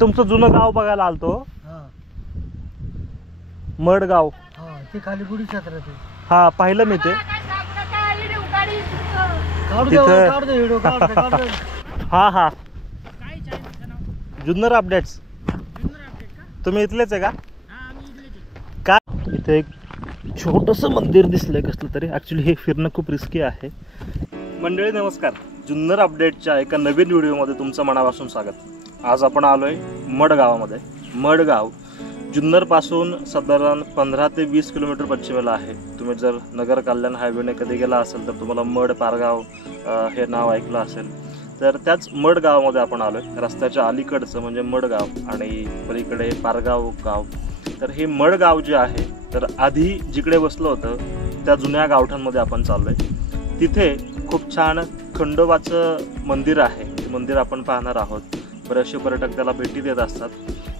तुमचं जुनं गाव बघायला आलतो. मडगाव. ते खाली गुढी क्षेत्रात आहे. हा पाहिलं मी ते. हा हा जुन्नर अपडेट्स. तुम्ही इथलेच आहे का? काय इथे एक छोटंसं मंदिर दिसलंय कसलं तरी. ॲक्च्युली हे फिरणं खूप रिस्की आहे. मंडळी नमस्कार. जुन्नर अपडेटच्या एका नवीन व्हिडिओमध्ये तुमचं मनापासून स्वागत. आज आपण आलोय मडगावामध्ये. मडगाव जुन्नरपासून साधारण 15 ते 20 किलोमीटर पश्चिमेला आहे. तुम्ही जर नगर कल्याण हायवेने कधी गेला असेल तर तुम्हाला मड पारगाव हे नाव ऐकलं असेल. तर त्याच मडगावामध्ये आपण आलोय. रस्त्याच्या अलीकडचं म्हणजे मडगाव आणि पलीकडे पारगाव गाव. तर हे मडगाव जे आहे तर आधी जिकडे बसलं होतं त्या जुन्या गावठांमध्ये आपण चाललोय. तिथे खूप छान खंडोबाचं मंदिर आहे. ते मंदिर आपण पाहणार आहोत. बरेचसे पर्यटक त्याला भेटी देत असतात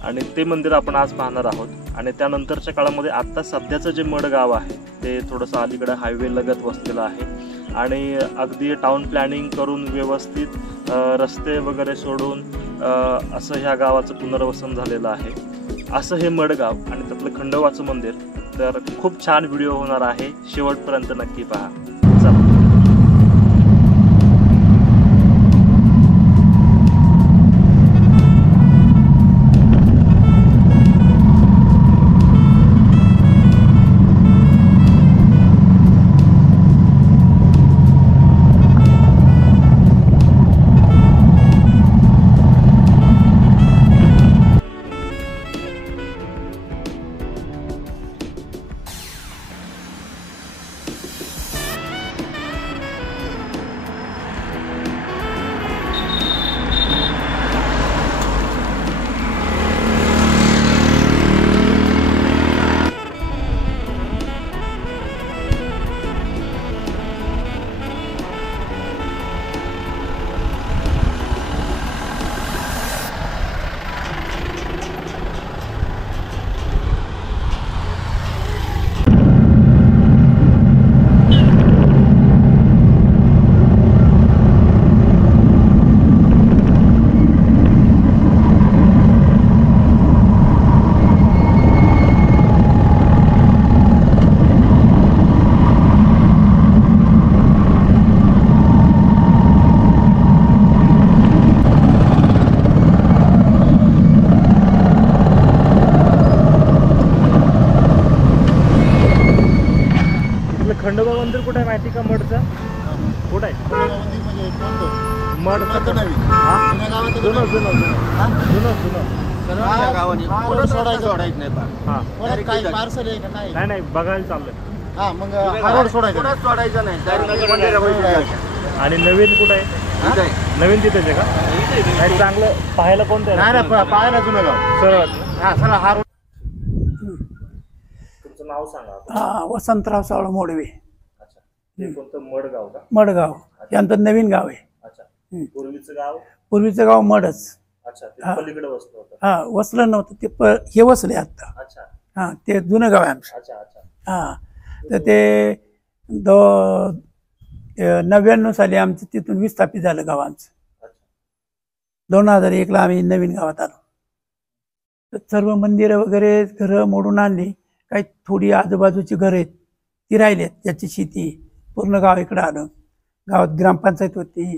आणि ते मंदिर आपण आज पाहणार आहोत. आणि त्यानंतरच्या काळामध्ये आत्ता सध्याचं जे मडगाव आहे ते थोडंसं अलीकडे हायवे लगत वसलेलं आहे आणि अगदी टाउन प्लॅनिंग करून व्यवस्थित रस्ते वगैरे सोडून असं ह्या गावाचं पुनर्वसन झालेलं आहे. असं हे मडगाव आणि त्यातलं खंडोबाचं मंदिर. तर खूप छान व्हिडिओ होणार आहे. शेवटपर्यंत नक्की पहा. चला. खंडोबा मंदिर कुठे आहे माहिती का? मडचं कुठं आहे? मडचं जुनं जुनं नाही बघायला चाललंय. आणि नवीन कुठं आहे? नवीन तिथेच आहे का? चांगलं पाहायला कोणतं आहे? पाहायला जुनं गाव सरळ. तुमचं नाव सांगा. वसंतराव सावळ मोडवे. अच्छा. हे कोणतं मडगाव का? मडगाव यांचं नवीन गाव आहे. अच्छा. पूर्वीचं गाव? पूर्वीचं गाव मडच. अच्छा. ते पलीकडे वसलं होतं. हा वसलं नव्हतं ते हे वसले आता. अच्छा. हा ते जुनं गाव आहे आमचं. अच्छा अच्छा. हा तर ते 99 साली आमचं तिथून विस्थापित झालं गाव आमचं. 2001 ला आम्ही नवीन गावात आलो. तर सर्व मंदिरं वगैरे घरं मोडून आणली. काही थोडी आजूबाजूची घरं आहेत ती राहिलेत. ज्याची शेती पूर्ण गाव इकडं आलं. गावात ग्रामपंचायत होती,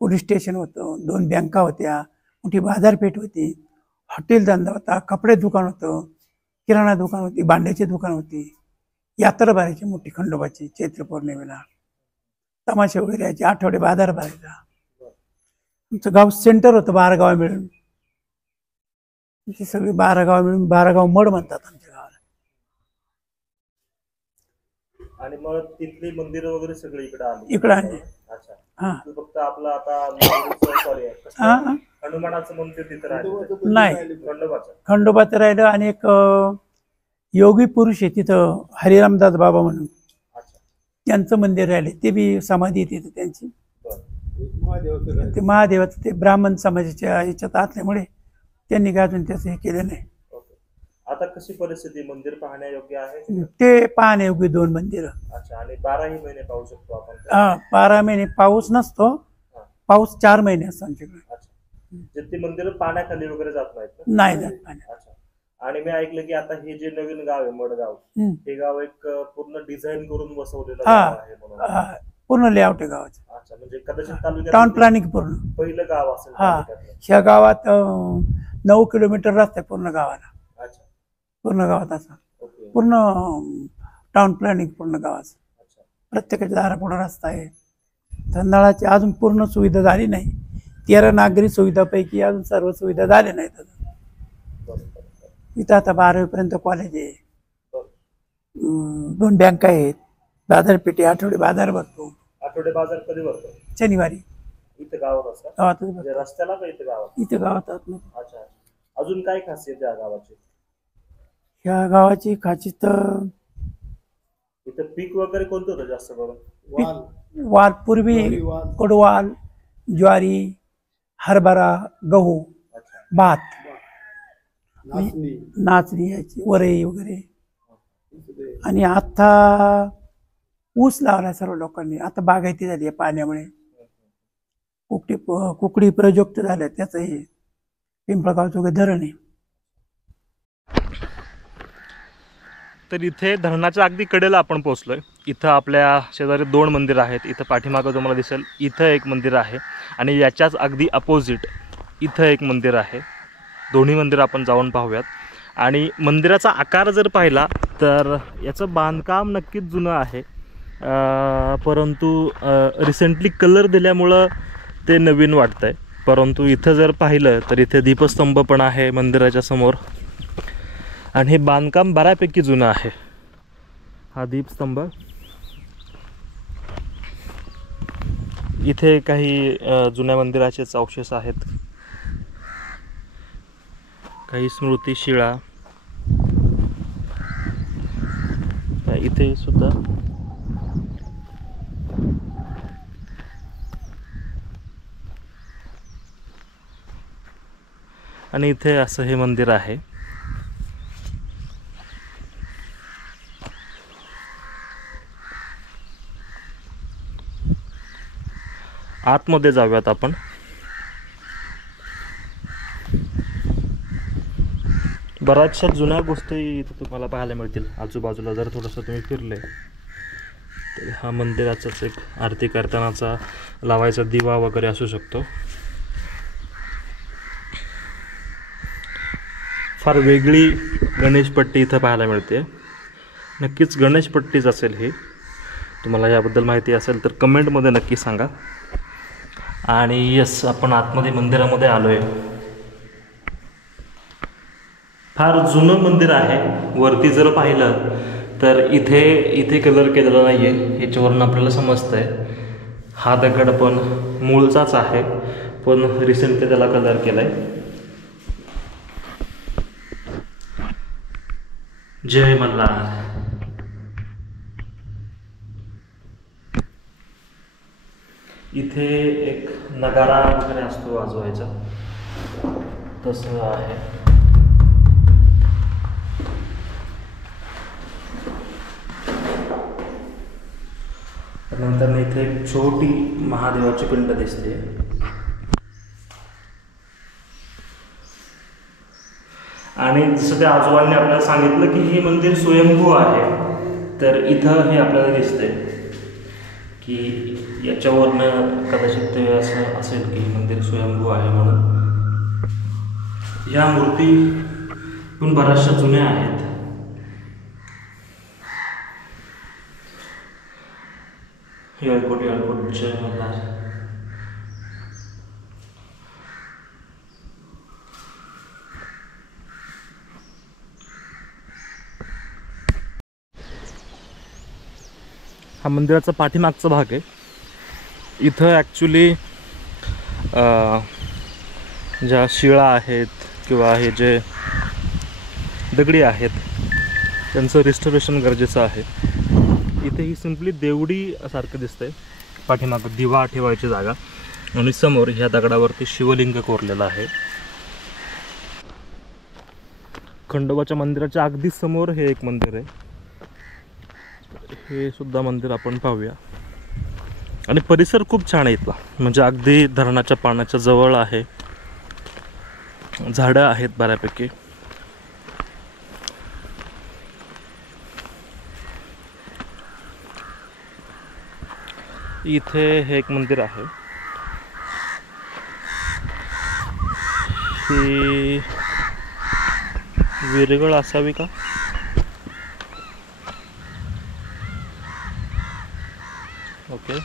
पोलीस स्टेशन होतं, 2 बँका होत्या, मोठी बाजारपेठ होती, हॉटेल धंदा होता, कपडे दुकान होतं, किराणा दुकान होती, भांड्याची दुकान होती, यात्रा भरायची मोठी खंडोबाची चैत्र पौर्णिमेला, तमाशे वगैरे यायचे, आठवडे बाजार भरायचा. आमचं गाव सेंटर होतं 12 गाव मिळून. ती सगळी 12 गाव मिळून 12 गाव मड म्हणतात आमच्या गावाला. आणि मग तिथली मंदिरं वगैरे सगळी इकडे आली? इकडे आली. अच्छा. हा फक्त आपलं आता हनुमानाचं मंदिर तिथं राहिलं नाही, खंडोबाचं राहिलं. आणि एक योगी पुरुष आहे तिथं हरिरामदास बाबा म्हणून, त्यांचं मंदिर राहिले. ते बी समाधी आहे तिथं त्यांची. ते महादेवाचं ते ब्राह्मण समाजाच्या याच्यात असल्यामुळे त्यांनी काय अजून त्याचं हे केलं नाही. आता कशी परिस्थिती? मंदिर पाहण्यायोग्य आहे? ते पाहण्यायोग्य 2 मंदिरं. अच्छा. आणि 12ही महिने पाहू शकतो आपण? 12 महिने पाऊस नसतो. पाऊस 4 महिने असतो आमच्याकडे. जे ती मंदिर पाण्याखाली वगैरे जात नाहीत ना? नाही जात पाण्यात. अच्छा. आणि मी ऐकलं की आता हे जे नवीन गाव आहे मडगाव, हम्म. हे गाव एक पूर्ण डिझाईन करून बसवलेलं हा. गाव आहे म्हणून. पूर्ण लेआउट आहे गावाचं. अच्छा, म्हणजे कदाचित टाउन तालुक्यात प्लॅनिंग पूर्ण. पहिलं गाव असेल हा. तालुक्यातलं. ह्या गावात 9 किलोमीटर रस्ता आहे पूर्ण गावाला. अच्छा. पूर्ण गावात असा ओके. पूर्ण टाउन प्लॅनिंग पूर्ण गावाचं. अच्छा. प्रत्येकाच्या दारापुढे रस्ता आहे. नळाची अजून पूर्ण सुविधा झाली नाही. 13 नागरी सुविधापैकी अजून सर्व सुविधा झाल्या नाहीत अजून. बरोबर. इथं आता 12वी पर्यंत कॉलेज आहे. बरोबर. 2 बँका आहेत. बाजारपेठी आठवडे बाजार भरतो. आठवडे बाजार कधी भरतो? शनिवारी. इथं गावात असतात? गावातच म्हणजे भरतो. रस्त्याला का इथं गावात? इथं गावात आतमध्ये. अच्छा. अजून काय खासियत आहे या गावाची? ह्या गावाची खासियत इथं पीक वगैरे कोणतं होतं जास्त करून? वाल पूर्वी कडवाल, ज्वारी, हरभरा, गहू, अच्छा. भात, नाचणी याची वरई वगैरे. आणि आता ऊस लावला सर्व लोकांनी. आता बागायती झाली आहे पाण्यामुळे. कुकडी प्रयुक्त झाल्या. त्याचं हे पिंपळगावचं वगैरे धरण आहे. तर इथे धरणाच्या अगदी कडेला आपण पोहोचलोय. इथं आपल्या शेजारी 2 मंदिर आहेत. इथं पाठीमागं तुम्हाला दिसेल इथं एक मंदिर आहे आणि याच्याच अगदी अपोजिट इथं एक मंदिर आहे. दोन्ही मंदिर आपण जाऊन पाहूयात. आणि मंदिराचा आकार जर पाहिला तर याचं बांधकाम नक्कीच जुनं आहे, परंतु रिसेंटली कलर दिल्यामुळं ते नवीन वाटतंय. परंतु इथं जर पाहिलं तर इथे दीपस्तंभ पण आहे मंदिराच्या समोर आणि हे बांधकाम बऱ्यापैकी जुनं आहे. हा दीपस्तंभ. इथे काही जुन्या मंदिराचेच अवशेष आहेत. काही स्मृतिशिळा इथे सुद्धा. आणि इथे असं हे मंदिर आहे. आतमध्ये जाऊयात आपण. बऱ्याचशा जुन्या गोष्टी इथं तुम्हाला पाहायला मिळतील. आजूबाजूला जर थोडंसं तुम्ही फिरले तर हा मंदिराचाच एक आरती करतानाचा लावायचा दिवा वगैरे असू शकतो. फार वेगळी गणेशपट्टी इथं पाहायला मिळते. नक्कीच गणेशपट्टीच असेल हे. तुम्हाला याबद्दल माहिती असेल तर कमेंटमध्ये नक्की सांगा. आणि यस, आपण आतमध्ये मंदिरामध्ये आलो आहे. फार जुनं मंदिर आहे. वरती जर पाहिलं तर इथे कलर केलेला नाही आहे. ह्याच्यावरून आपल्याला समजतंय हा दगड पण मूळचाच आहे, पण रिसेंटली त्याला कलर केला आहे. जय मल्हार. इथे एक नगारा वगैरे असतो वाजवायचा, तसं आहे. नंतर इथे एक छोटी महादेवाची पिंड दिसते. आणि जसं त्या आजोबांनी आपल्याला सांगितलं की हे मंदिर स्वयंभू आहे, तर इथं हे आपल्याला दिसतंय की याच्यावरनं कदाचित ते असं असेल की मंदिर स्वयंभू आहे म्हणून. या मूर्ती पण बऱ्याचशा जुन्या आहेत. येळकोट जय मल्हार. हा मंदिराचा पाठीमागचा भाग आहे. इथं ॲक्च्युली ज्या शिळा आहेत किंवा हे जे दगडी आहेत त्यांचं रिस्टोरेशन गरजेचं आहे. इथे ही सिम्पली देवडी सारखं दिसतंय. पाठीमागं दिवा ठेवायची जागा आणि समोर ह्या दगडावरती शिवलिंग कोरलेलं आहे. खंडोबाच्या मंदिराच्या अगदी समोर हे एक मंदिर आहे. हे सुद्धा मंदिर आपण पाहूया. आणि परिसर खूप छान आहे इथला, म्हणजे अगदी धरणाच्या पाण्याच्या जवळ आहे. झाडं आहेत बऱ्यापैकी. इथे हे एक मंदिर आहे. ही विरगळ असावी का? ओके.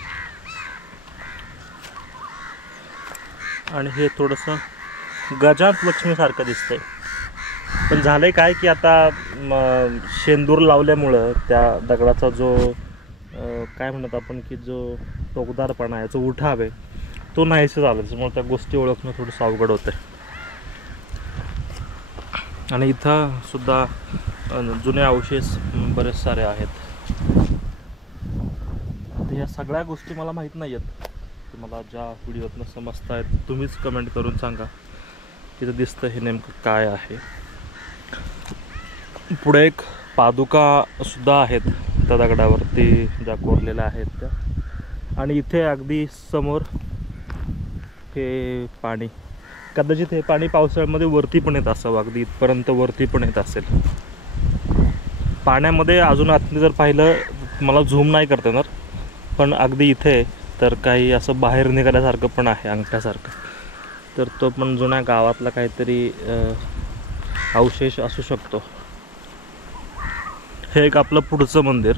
आणि हे थोडंसं गजांत लक्ष्मीसारखं दिसतंय. पण झालंय काय की आता शेंदूर लावल्यामुळं त्या दगडाचा जो काय म्हणत आपण की जो टोकदारपणा आहे, जो उठाव आहे, तो नाहीसे झाला. त्याच्यामुळे त्या गोष्टी ओळखणं थोडंसं अवघड होतं. आणि इथं सुद्धा जुने अवशेष बरेच सारे आहेत. ह्या सगळ्या गोष्टी मला माहीत नाही आहेत. तुम्हाला ज्या व्हिडिओतनं समजत आहेत तुम्हीच कमेंट करून सांगा. इथं दिसतं हे नेमकं काय आहे. पुढे एक पादुका सुद्धा आहेत त्या दगडावरती ज्या कोरलेल्या आहेत त्या. आणि इथे अगदी समोर हे पाणी, कदाचित हे पाणी पावसाळ्यामध्ये वरती पण येत असावं, अगदी इथपर्यंत वरती पण येत असेल. पाण्यामध्ये अजून आतमध्ये जर पाहिलं, मला झूम नाही करता येणार, पण अगदी इथे तर काही असं बाहेर निघाल्यासारखं पण आहे, अंगठ्यासारखं. तर तो पण जुन्या गावातला काहीतरी अवशेष असू शकतो. हे एक आपलं पुढचं मंदिर.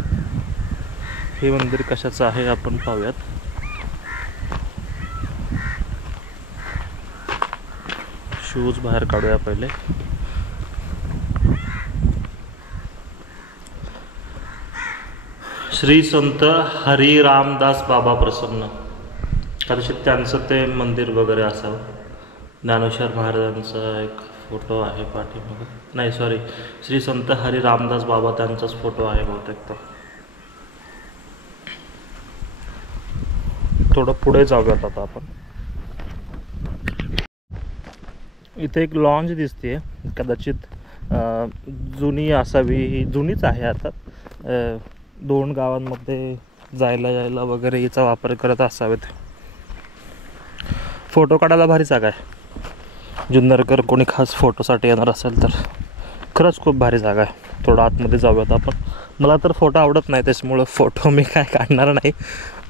हे मंदिर कशाचं आहे आपण पाहूयात. शूज बाहेर काढूया पहिले. श्री संत हरी रामदास बाबा प्रसन्न, कदाचित त्यांचं ते मंदिर वगैरे असावं. ज्ञानेश्वर महाराजांचा एक फोटो आहे पाठीमागं. नाही सॉरी, श्री संत हरी रामदास बाबा त्यांचाच फोटो आहे बहुतेक तो. थोडं पुढे जाऊयात आता आपण. इथे एक लॉन्ज दिसते, कदाचित जुनी असावी. ही जुनीच आहे आता. 2 गावांमध्ये जायला यायला वगैरे याचा वापर करत असावेत. फोटो काढायला भारी जागा आहे. जुन्नरकर कोणी खास फोटोसाठी येणार असेल तर खरंच खूप भारी जागा आहे. थोडं आतमध्ये जाऊयात आपण. मला तर फोटो आवडत नाही, त्याच्यामुळं फोटो मी काय काढणार नाही.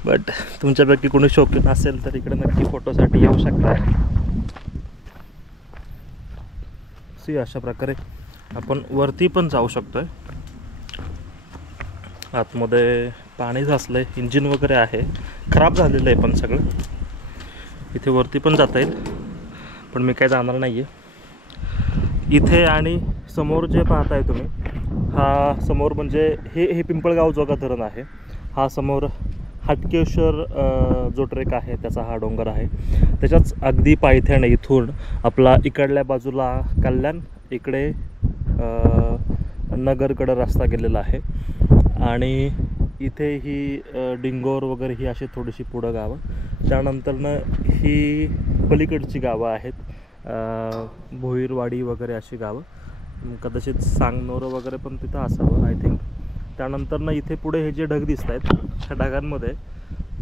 बट तुमच्यापैकी कोणी शौकीन असेल तर इकडे नक्की फोटोसाठी येऊ शकता. सी अशा प्रकारे आपण वरती पण जाऊ शकतोय. आतमध्ये पाणी साचलं आहे, इंजिन वगैरे आहे, खराब झालेलं आहे पण सगळं. इथे वरती पण जाता येईल, पण मी काय जाणार नाही आहे इथे. आणि समोर जे पाहताय तुम्ही, हा समोर म्हणजे हे पिंपळगाव जोगा धरण आहे. हा समोर हटकेश्वर जो ट्रेक आहे त्याचा हा डोंगर आहे. त्याच्याच अगदी पायथ्याने इथून आपला इकडल्या बाजूला कल्याण, इकडे नगरकडं रस्ता गेलेला आहे. आणि इथे ही डिंगोर वगैरे ही अशी थोडीशी पुढं गावं. त्यानंतरनं ही पलीकडची गावं आहेत, भोईरवाडी वगैरे अशी गावं. कदाचित सांगनोर वगैरे पण तिथं असावं आय थिंक. त्यानंतरनं इथे पुढे हे जे ढग दिसत आहेत, ह्या ढगांमध्ये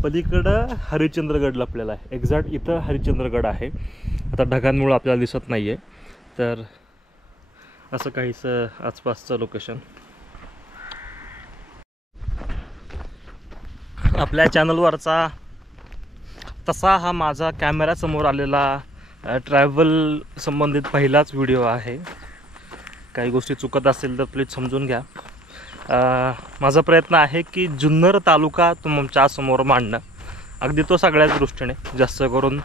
पलीकडं हरिश्चंद्रगड लपलेला आहे. एक्झॅक्ट इथं हरिश्चंद्रगड आहे. आता ढगांमुळं आपल्याला दिसत नाही आहे. तर असं काहीसं आसपासचं लोकेशन. आपल्या चॅनलवरचा तसा हा माझा कॅमेऱ्यासमोर आलेला ट्रॅव्हल संबंधित पहिलाच व्हिडिओ आहे. काही गोष्टी चुकत असेल तर प्लीज समजून घ्या. माझा प्रयत्न आहे की जुन्नर तालुका तुमच्या समोर मांडणं, अगदी तो सगळ्याच दृष्टीने, जास्त करून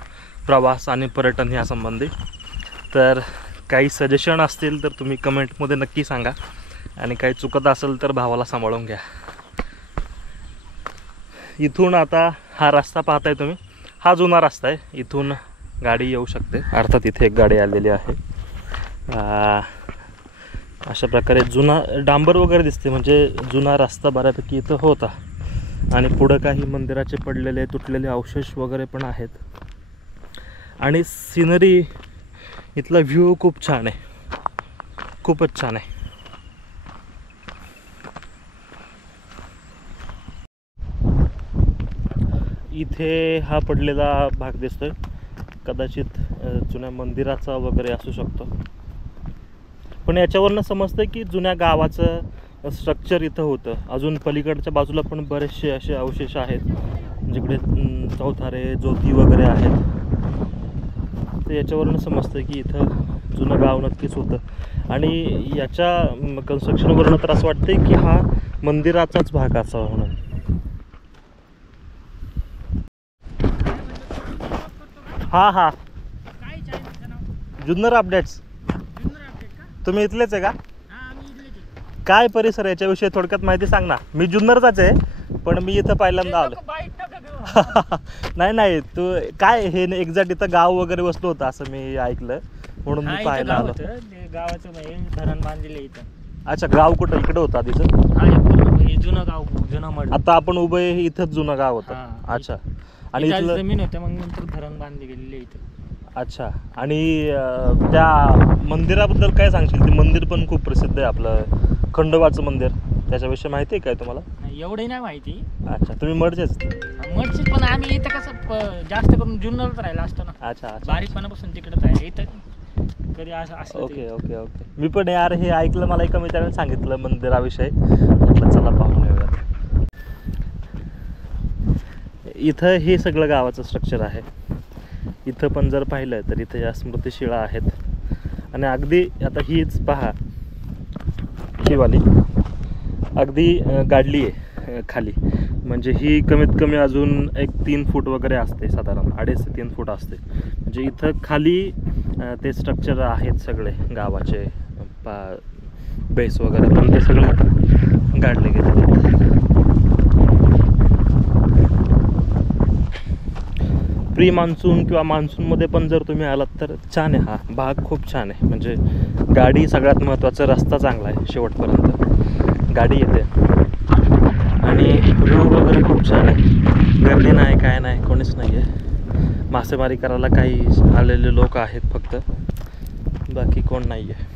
प्रवास आणि पर्यटन ह्यासंबंधी. तर काही सजेशन असतील तर तुम्ही कमेंटमध्ये नक्की सांगा. आणि काही चुकत असेल तर भावाला सांभाळून घ्या. इथून आता हा रस्ता पाहताय तुम्ही, हा जुना रस्ता आहे. इथून गाडी येऊ शकते. अर्थात इथे एक गाडी आलेली आहे. अशा प्रकारे जुना डांबर वगैरे दिसते, म्हणजे जुना रस्ता बऱ्यापैकी इथं होता. आणि पुढं काही मंदिराचे पडलेले तुटलेले अवशेष वगैरे पण आहेत. आणि सिनरी, इथला व्ह्यू खूप छान आहे, खूपच छान आहे. इथे हा पडलेला भाग दिसतोय, कदाचित जुन्या मंदिराचा वगैरे असू शकतो. पण याच्यावरनं समजतं की जुन्या गावाचं स्ट्रक्चर इथं होतं. अजून पलीकडच्या बाजूला पण बरेचसे असे अवशेष आहेत जिकडे चौथारे ज्योती वगैरे आहेत. तर याच्यावरनं समजतं की इथं जुनं गाव नक्कीच होतं. आणि याच्या कन्स्ट्रक्शनवरनं तर असं वाटतंय की हा मंदिराचाच भाग असावा म्हणून. हा जुन्नर अपडेट्स. तुम्ही इथलेच आहे का? काय परिसर याच्याविषयी थोडक्यात माहिती सांग ना. मी जुन्नरचाच आहे पण मी इथं पहिल्यांदा आलो. नाही तू काय हे एक्झॅक्ट इथं गाव वगैरे वस्तू होतं असं मी ऐकलं म्हणून मी पाहायला आलो. गावाचं धरण बांधलेलं इथं. अच्छा, गाव कुठं इकडे होतं आधीचं? जुनं गाव, जुनं मड. आता आपण उभे इथंच जुनं गाव होतं. अच्छा. आणि इथं इथलं जमीन होतं मग नंतर धरण बांधले गेलेले इथं. अच्छा. आणि त्या मंदिराबद्दल काय सांगशील? ते मंदिर पण खूप प्रसिद्ध आहे आपलं खंडोबाचं मंदिर. त्याच्याविषयी माहिती आहे काय तुम्हाला? एवढंही नाही माहिती. अच्छा, तुम्ही मडचेच? मडचीच, पण आम्ही इथं कसं जास्त करून जुन्नरच राहिला असतो ना. अच्छा. बारीकपणापासून तिकडंच आहे. इथं कधी असं ओके. मी पण यार हे ऐकलं, मला एका मित्राने सांगितलं मंदिराविषयी. म्हटलं चला पाहून येऊयात. इथं हे सगळं गावाचं स्ट्रक्चर आहे. इथं पण जर पाहिलं तर इथं या स्मृतिशिळा आहेत. आणि अगदी आता हीच पहा, ही वाली अगदी गाडली आहे खाली. म्हणजे ही कमीत कमी अजून एक 3 फूट वगैरे असते, साधारण 2.5 ते 3 फूट असते. म्हणजे इथं खाली ते स्ट्रक्चर आहेत सगळे गावाचे बेस वगैरे, पण ते सगळे गाडले गेले. प्री मान्सून किंवा मान्सूनमध्ये पण जर तुम्ही आलात तर छान आहे. हा भाग खूप छान आहे. म्हणजे गाडी सगळ्यात महत्त्वाचं, रस्ता चांगला आहे, शेवटपर्यंत गाडी येते. आणि व्ह्यू वगैरे खूप छान आहे. गर्दी नाही, काय नाही, कोणीच नाही आहे. मासेमारी करायला काही आलेले लोक आहेत फक्त, बाकी कोण नाही आहे.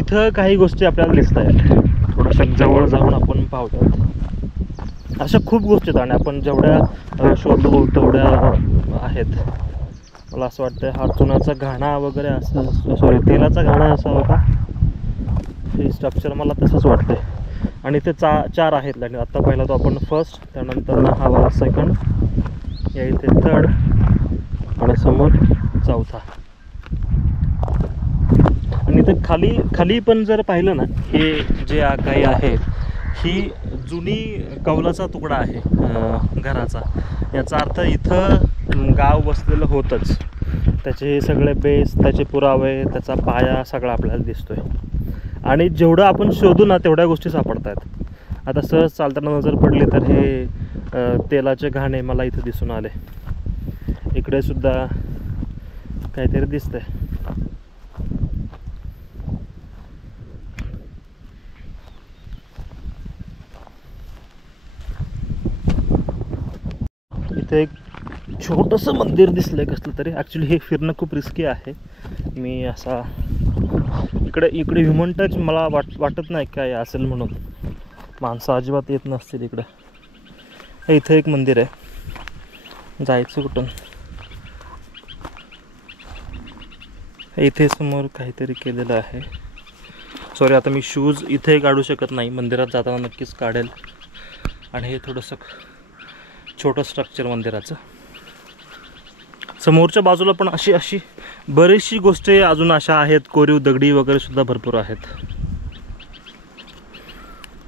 इथं काही गोष्टी आपल्याला दिसत आहेत. थोड्याशा जवळ जाऊन आपण पाहूयात. अशा खूप गोष्टी आहेत आणि आपण जेवढ्या शोधू तेवढ्या आहेत. मला असं वाटतं हा चुनाचा घाणा वगैरे असं, सॉरी तेलाचा घाणा असावा का, हे स्ट्रक्चर मला तसंच वाटतंय. आणि ते 4 आहेत. आणि आत्ता पहिला तो आपण फर्स्ट, त्यानंतर हा वाला सेकंड, या इथे थर्ड आणि समोर चौथा. आणि ते खाली पण जर पाहिलं ना, हे जे काही आहे ही जुनी कौलाचा तुकडा आहे घराचा. याचा अर्थ इथं गाव वसलेलं होतंच. त्याचे हे सगळे बेस, त्याचे पुरावे, त्याचा पाया सगळा आपल्याला दिसतोय. आणि जेवढं आपण शोधू ना तेवढ्या गोष्टी सापडत आहेत. आता सहज चालताना नजर पडली तर हे तेलाचे घाणे मला इथं दिसून आले. इकडे सुद्धा काहीतरी दिसतंय. इथे एक छोटंसं मंदिर दिसलंय कसलं तरी. ॲक्च्युली हे फिरणं खूप रिस्की आहे. मी असा इकडे ह्युमन टच मला वाटत नाही काय असेल म्हणून. माणसं अजिबात येत नसतील इकडे. इथं एक मंदिर आहे. जायचं कुठून? इथे समोर काहीतरी केलेलं आहे. सॉरी, आता मी शूज इथे काढू शकत नाही. मंदिरात जाताना नक्कीच काढेल. आणि हे थोडंसं छोटं स्ट्रक्चर मंदिराचं. समोरच्या बाजूला पण अशी बरीचशी गोष्टी अजून अशा आहेत. कोरीव दगडी वगैरे सुद्धा भरपूर आहेत.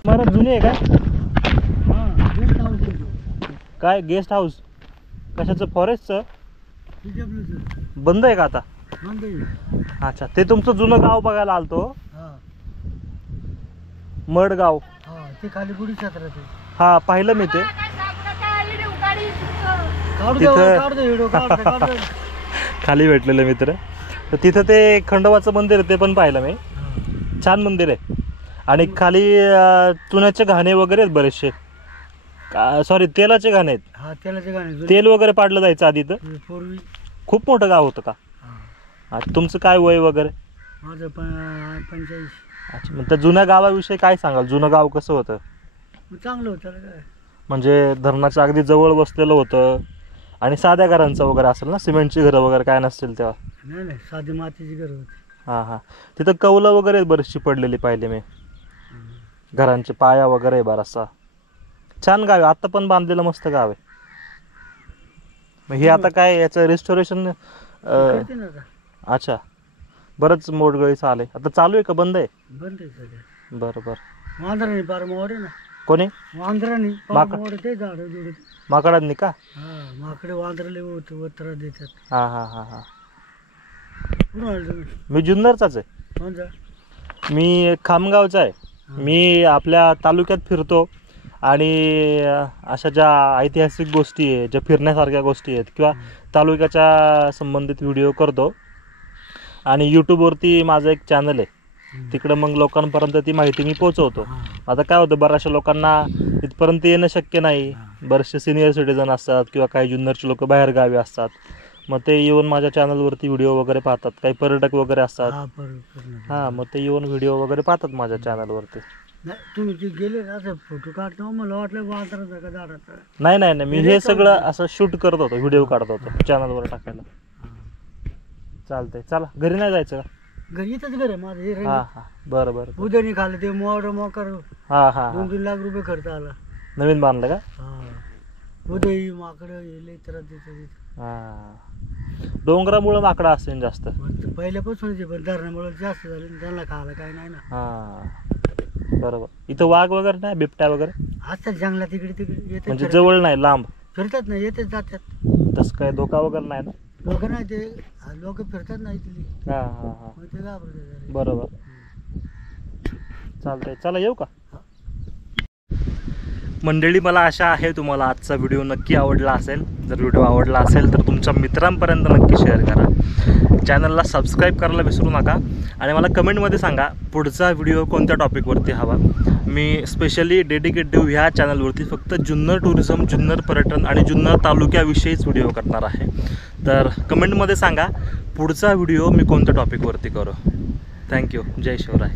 महाराज जुने आहे का? काय गेस्ट हाऊस कशाचं? फॉरेस्टचं? बंद आहे का आता? अच्छा, ते तुमचं जुनं गाव बघायला आलतो, मडगाव. ते खाली बुडी क्षेत्रात. हा, पाहिलं मी ते. खाली भेटलेलं मित्र. तर तिथं ते खंडोबाचं मंदिर आहे, ते पण पाहिलं मी. छान मंदिर आहे. आणि खाली चुन्याचे घाणे वगैरे आहेत बरेचसे, सॉरी तेलाचे घाणे आहेत. हा तेलाचे गाणे तेल वगैरे पाडलं जायचं आधी तर. पूर्वी. खूप मोठं गाव होतं का? तुमचं काय वय वगैरे? माझं 85. अच्छा, मग त्या जुन्या गावाविषयी काय सांगाल? जुनं गाव कसं होतं? चांगलं होतं काय. म्हणजे धरणाच्या अगदी जवळ बसलेलं होतं आणि साध्या घरांचं वगैरे असेल ना, सिमेंटची घरं वगैरे काय नसतील तेव्हा? नाही साधी मातीची घर होती. हां. तिथं कौलं वगैरे बरीचशी पडलेली पाहिली मी, घरांचे पाया वगैरे बराचसा. छान गाव आहे, आत्ता पण बांधलेलं मस्त गाव आहे. मग हे आता काय याचं रेस्टोरेशन? करते ना आता. अच्छा, बरंच मोडगळी चालू आहे. आता चालू आहे का बंद आहे? बंद आहे सध्या. बरं. वांद्राने पारमावर आहे ना. कोणी? वांद्राने पारमावर ते झाडं जुडत. माकडांनी का? हा माकडे वांद्रले उतरा देतात. हां. कुठून आले तुम्ही? मी जुन्नरचाच आहे. कोणचा? मी खामगावचा आहे. मी आपल्या तालुक्यात फिरतो आणि अशा ज्या ऐतिहासिक गोष्टी आहेत, ज्या फिरण्यासारख्या गोष्टी आहेत किंवा तालुक्याच्या संबंधित व्हिडिओ करतो. आणि यूट्यूबवरती माझं एक चॅनल आहे, तिकडं मग लोकांपर्यंत ती माहिती मी पोचवतो. आता काय होतं, बऱ्याचशा लोकांना इथपर्यंत येणं शक्य नाही. बरेचसे सिनियर सिटीजन असतात किंवा काही जुन्नरचे लोक बाहेर गावी असतात, मग ते येऊन माझ्या चॅनलवरती व्हिडिओ वगैरे पाहतात. काही पर्यटक वगैरे असतात, हां, मग ते येऊन व्हिडिओ वगैरे पाहतात माझ्या चॅनलवरती. तुम्ही ते गेले ना असं फोटो काढतो, मला वाटलं वांद्राचा का झाडाचा. नाही, मी हे सगळं असं शूट करत होतो, व्हिडिओ काढत होतो चॅनलवर टाकायला. चालतंय, चला घरी नाही जायचं का? घरी इथंच घर आहे माझं हे. हां. बरं. उद्याने खाल्लं ते मोकर. हां. 2-3 लाख रुपये खर्च आला. नवीन बांधलं का? हा उद्या माकडं येले तर हां. डोंगरामुळं माकडं असेल जास्त. पहिल्यापासूनच, पण धरणामुळे जास्त झाले, त्यांना खायला काय नाही ना. हां, बरोबर. इथं वाघ वगैरे नाही, बिबट्या वगैरे असतात जंगलात इकडे येतात. म्हणजे जवळ नाही, लांब फिरतात ना, येतात जातात. तसं काय धोका वगैरे नाही ना? लोक नाही, ते लोक फिरतात ना इथली. हां. मग ते घाबरतात. बरोबर. चालतंय, चला येऊ का? मंडळी, मला आशा आहे तुम्हाला आजचा व्हिडिओ नक्की आवडला असेल. जर व्हिडिओ आवडला असेल तर तुमच्या मित्रांपर्यंत नक्की शेअर करा. चॅनलला सबस्क्राईब करायला विसरू नका आणि मला कमेंटमध्ये सांगा पुढचा व्हिडिओ कोणत्या टॉपिकवरती हवा. मी स्पेशली डेडिकेटिव्ह ह्या चॅनलवरती फक्त जुन्नर टुरिझम, जुन्नर पर्यटन आणि जुन्नर तालुक्याविषयीच व्हिडिओ करणार आहे. तर कमेंटमध्ये सांगा पुढचा व्हिडिओ मी कोणत्या टॉपिकवरती करू. थँक्यू. जय शिवराय.